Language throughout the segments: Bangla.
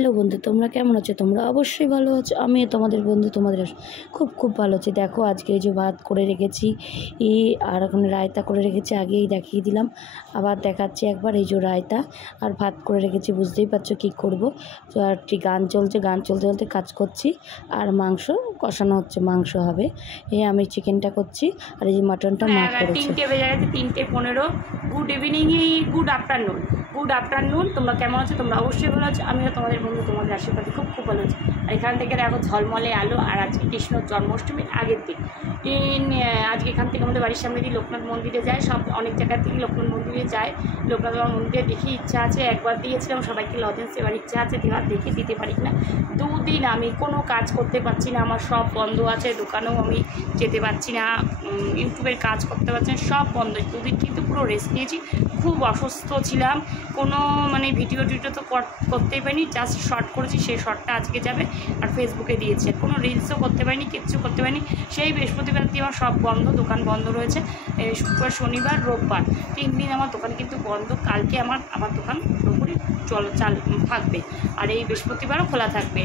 হ্যালো বন্ধু, তোমরা কেমন আছো? তোমরা অবশ্যই ভালো আছো। আমি তোমাদের বন্ধু, তোমাদের খুব ভালো আছি। দেখো আজকে এই যে ভাত করে রেখেছি আর এখন রায়তা করে রেখেছি, আগেই দেখিয়ে দিলাম, আবার দেখাচ্ছি একবার। এই যে রায়তা আর ভাত করে রেখেছি, বুঝতেই পারছো কী করবো। তো আর গান চলছে, গান চলতে চলতে কাজ করছি। আর মাংস কষানো হচ্ছে, মাংস হবে। আমি চিকেনটা করছি আর এই যে মাটনটা মা করেছে। 3টে বেজে গেছে, 3:15। Good evening, good afternoon. তোমরা কেমন আছো? তোমরা অবশ্যই ভালো আছো। আমিও তোমাদের বন্ধু, তোমাদের আশীর্বাদে খুব ভালো আছি। আর এখান থেকে দেখো ঝলমলে আলো। আর আজকে কৃষ্ণ জন্মাষ্টমীর আগের দিন। আজকে এখান থেকে আমাদের বাড়ির সামনে দিয়ে লোকনাথ মন্দিরে যায়, সব অনেক জায়গা থেকে লোকনাথ মন্দিরে যায়। লোকনাথ মন্দিরে দেখি ইচ্ছা আছে, একবার দিয়েছিলাম সবাইকে লজেন্স, এবার ইচ্ছা আছে দেওয়ার, দেখে দিতে পারি না। 2 দিন আমি কোনো কাজ করতে পারছি না, আমার সব বন্ধ আছে, দোকানেও আমি যেতে পারছি না, ইউটিউবের কাজ করতে পারছি না, সব বন্ধ। 2 দিন কিন্তু পুরো রেস্ট নিয়েছি, খুব অসুস্থ ছিলাম, কোনো ভিডিও তো করতেই পারিনি, জাস্ট শর্ট করেছি, সেই শর্টটা আজকে যাবে আর ফেসবুকে দিয়েছে। কোনো রিলসও করতে পারিনি, কিচ্ছু করতে পারিনি। সেই বৃহস্পতিবার দিয়ে আমার সব বন্ধ, দোকান বন্ধ রয়েছে। শুক্রবার, শনিবার, রোববার 3 দিন আমার দোকান কিন্তু বন্ধ। কালকে আমার দোকান পুরোপুরি চাল থাকবে, আর এই বৃহস্পতিবারও খোলা থাকবে।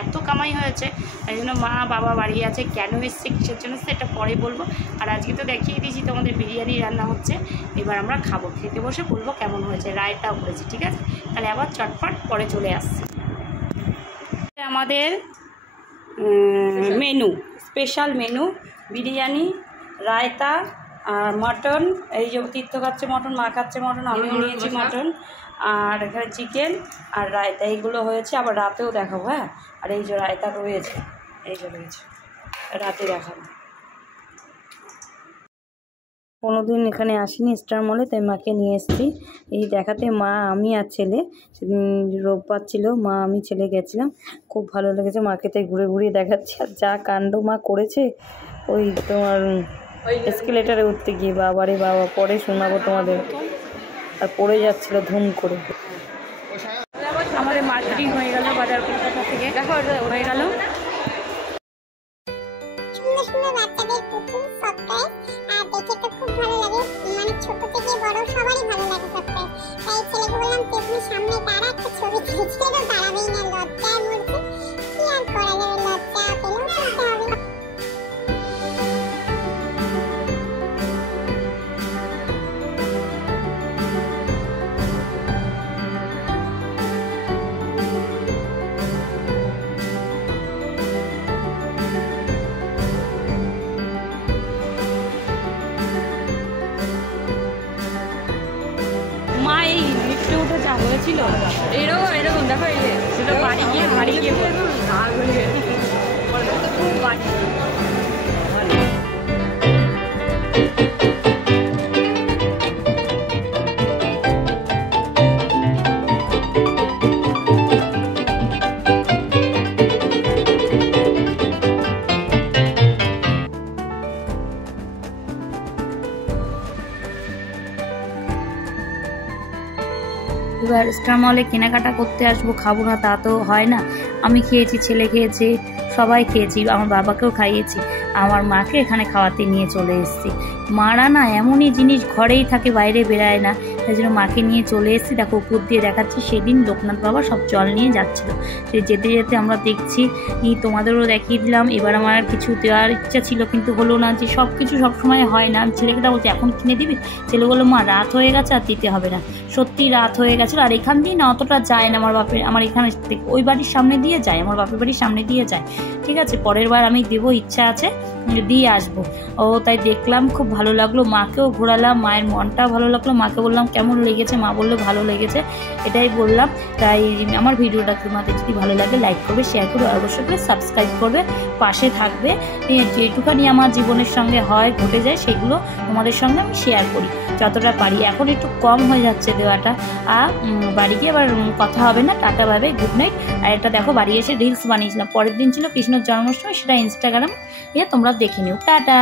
এত কামাই হয়েছে, তাই জন্য মা বাবা বাড়ি আছে। কেন এসছে, কিসের জন্য এসছে, এটা পরে বলবো। আর আজকে তো দেখিয়ে দিয়েছি তোমাদের, বিরিয়ানি রান্না হচ্ছে, এবার আমরা খাবো, খেতে বসে বলবো কেমন হয়েছে। রায়তাও করেছি, ঠিক আছে? তাহলে আবার চটপট পরে চলে আসছে আমাদের menu, special menu, biryani, raita আর মটন। এই যে তীর্থ খাচ্ছে মটন, মা খাচ্ছে মটন, আমিও নিয়েছি মটন, আর এখানে চিকেন আর রায়তা, এইগুলো হয়েছে। আবার রাতেও দেখাবো, হ্যাঁ। আর এই যে রায়তা রয়েছে, এই যে রয়েছে, রাতে দেখাবো। কোনোদিন এখানে আসিনি স্টার মলে, তাই মাকে নিয়ে এসেছি এই দেখাতে। মা, আমি আর ছেলে, সেদিন রোববার ছিল, মা আমি ছেলে গেছিলাম, খুব ভালো লেগেছে। মাকে তাই ঘুরে দেখাচ্ছি। আর যা কাণ্ড মা করেছে ওই তোমার এসকেলেটারে উঠতে গিয়ে, বাবারে বাবা, পরে শোনাবো তোমাদের। আর পড়ে যাচ্ছিল ধুম করে। আমাদের মার্কেটিং হয়ে গেল, বাজার কলকাতা থেকে দেখো হয়ে গেল। সুন্দর বাচ্চাদের পুতুল সারপ্রাইজ আর দেখে তো খুব ভালো লাগে, ছোট থেকে বড় সবারই ভালো লাগে সারপ্রাইজ। তাই ছেলেকে বললাম তুমি সামনে দাঁড়া, একটা ছবি তুলছি। তো দাঁড়াবেই না, লজ্জায় মরছে। কি আর করা যাবে, লজ্জা পেলেও তুলতে হবে। মা এই লিফটে উঠে যা হয়েছিল, এরকম দেখো, সেটা বাড়ি গিয়ে খুব বাড়ি। এবার স্টার মলে কেনাকাটা করতে আসবো, খাবো না তা তো হয় না। আমি খেয়েছি, ছেলে খেয়েছে, সবাই খেয়েছি, আমার বাবাকেও খাইয়েছি, আমার মাকে এখানে খাওয়াতে নিয়ে চলে এসেছি। মারা না এমনই জিনিস, ঘরেই থাকে, বাইরে বেরায় না, তাই জন্য মাকে নিয়ে চলে এসেছি। দেখো উপর দিয়ে দেখাচ্ছি, সেদিন লোকনাথ বাবা সব জল নিয়ে যাচ্ছিলো, সে যেতে যেতে আমরা দেখছি, তোমাদেরও দেখিয়ে দিলাম। এবার আমার কিছু দেওয়ার ইচ্ছা ছিল, কিন্তু হলো না, যে সব কিছু সবসময় হয় না। আমি ছেলেকে বলছি এখন কিনে দিবি, ছেলে বললো মা রাত হয়ে গেছে আর দিতে হবে না। সত্যি রাত হয়ে গেছিলো, আর এখান দিয়ে না অতটা যায় না আমার এখানে ওই বাড়ির সামনে দিয়ে যায়, আমার বাপের বাড়ির সামনে দিয়ে যায়, ঠিক আছে? পরের বার আমি দেবো, ইচ্ছা আছে, দিয়ে আসবো। তাই দেখলাম, খুব ভালো লাগলো, মাকেও ঘোরালাম, মায়ের মনটা ভালো লাগলো। মাকে বললাম কেমন লেগেছে, মা বললো ভালো লেগেছে, এটাই বললাম। তাই আমার ভিডিওটা তোমাদের যদি ভালো লাগে লাইক করবে, শেয়ার করবে, অবশ্যই করে সাবস্ক্রাইব করবে, পাশে থাকবে। যেটুখানি আমার জীবনের সঙ্গে হয়, ঘটে যায়, সেগুলো তোমাদের সঙ্গে আমি শেয়ার করি যতটা পারি। এখন একটু কম হয়ে যাচ্ছে দেওয়াটা। আর বাড়ি গিয়ে আবার কথা হবে না, tata bye bye, good night. আর এটা দেখো, বাড়ি এসে রিলস বানিয়েছিলাম, পরের দিন ছিল কৃষ্ণের জন্মাষ্টমী, সেটা ইনস্টাগ্রাম তোমরা দেখে নিও। টাটা।